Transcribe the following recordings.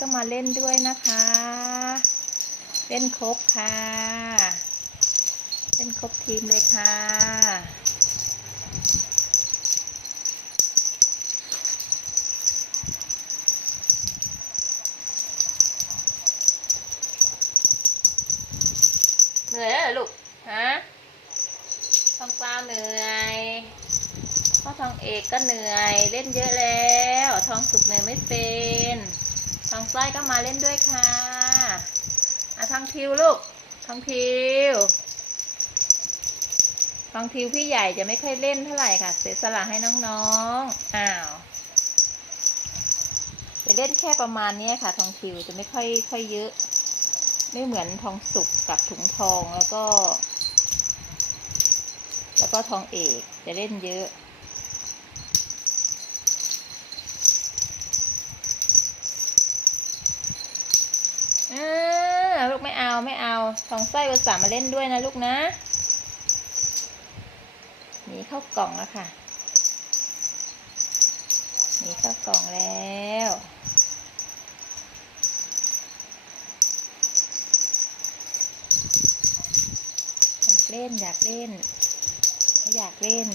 ก็มาเล่นด้วยนะคะ เล่นครบค่ะ เล่นครบทีมเลยค่ะ เหนื่อยแล้วเหรอลูก ฮะทองกวาวเหนื่อยพ่อทองเอกก็เหนื่อย เล่นเยอะแล้ว ทองสุกเหนื่อยไม่เป็น ทองสร้อยก็มาเล่นด้วยค่ะอะทองทิวลูกทองทิวทองทิวพี่ใหญ่จะไม่ค่อยเล่นเท่าไหร่ค่ะ เสียสละให้น้องๆ อ้าว จะเล่นแค่ประมาณนี้ค่ะ ทองทิวจะไม่ค่อยค่อยเยอะ ไม่เหมือนทองสุกกับถุงทองแล้วก็ แล้วก็ทองเอกจะเล่นเยอะ เออลูก ไม่เอาไม่เอาทองไส้อุตส่ามาเล่นด้วยนะลูกนะหนีเข้ากล่องแล้วค่ะหนีเข้ากล่องแล้วอยากเล่นอยากเล่นอยากเล่น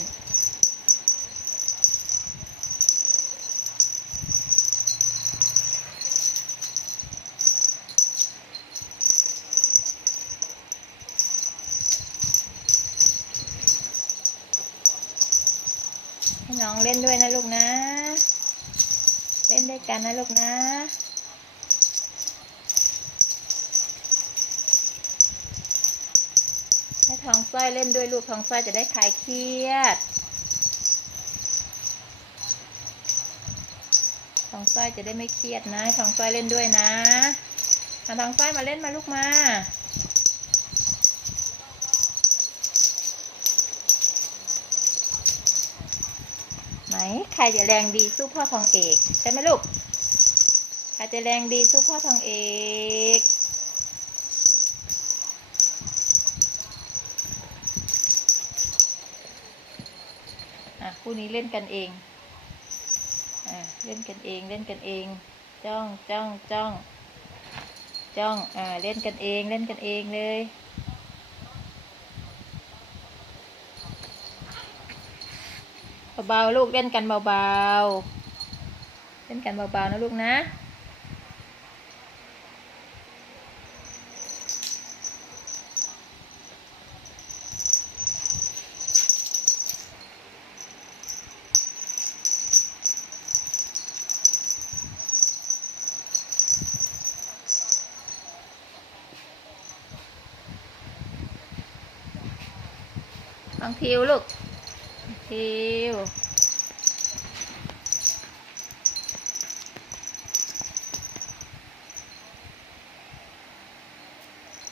ให้น้องเล่นด้วยนะลูกนะ เล่นด้วยกันนะลูกนะ ให้ทองสร้อยเล่นด้วยลูกทองสร้อยจะได้คลายเครียด ทองสร้อยจะได้ไม่เครียดนะ ทองสร้อยเล่นด้วยนะเอาทองสร้อยมาเล่นมาลูกมา ไหนใครจะแรงดีสู้พ่อทองเอกใช่ไหมลูกใครจะแรงดีสู้พ่อทองเอกอะคู่นี้เล่นกันเองอะเล่นกันเองเล่นกันเอง จ้องจ้องจ้องจ้องอ่าเล่นกันเองเล่นกันเองเลย เบาๆลูกเล่นกันเบาๆ เล่นกันเบาๆนะลูกนะลองทิวลูก ทิว